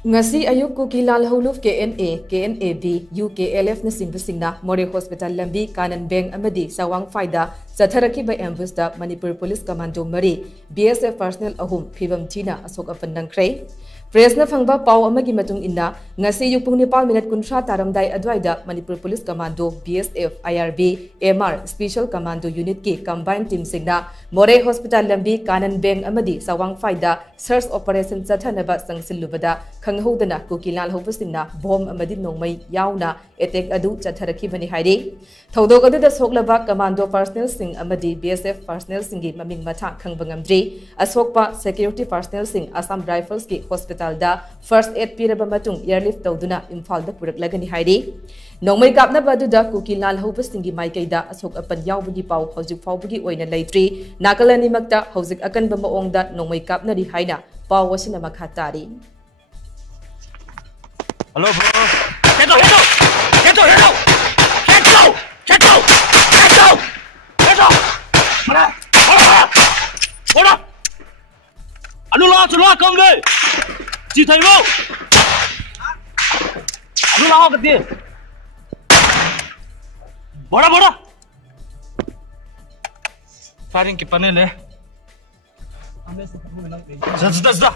Ngasi AYUK Kuki Lalhoulup Kna, KNAB, Uklf na singbasingna MOREH Hospital LAMBI KANAN VENG AMADI CHAWANGPHAI da CHATHARAKHIBA ambush da Manipur Police Commando Mari, BSF personnel ahum PHIVAM THINA ASHOK APAN NANGKHRE. Press na fangba pau amagi matung inna ngasi yupung Nepal minute kunsha taramdai adwaida Manipur Police Commando BSF IRB MR Special Commando Unit ki combined team singna MOREH Hospital LAMBI KANAN VENG AMADI CHAWANGPHAI da search operation chathanaba sangsilubada khanghodana Kuki Lalhoulup singna bomb amadi nongmai yauna attack adu chatharakibani hairi thodok adu da soklaba commando personnel sing amadi BSF personnel singi maming matha khangbangamdri asokpa security personnel sing Assam Rifles ki hospital da first aid piraba matung airlift tawduna Imphal da purak lagani hairi nongmai kapna badu da Kuki Lalhoulup singi maikaida Ashok Apan yawbagi pau hojik fawbagi oina leitri nakalani makta hojik akan ba maongda nongmai kapna ri haina pau wasina makhatari. Hello, bro. Get out! Hold up! Anu la come đây. Chị thấy không? Anu la cái gì? Bora. Firing के panel है. Zda.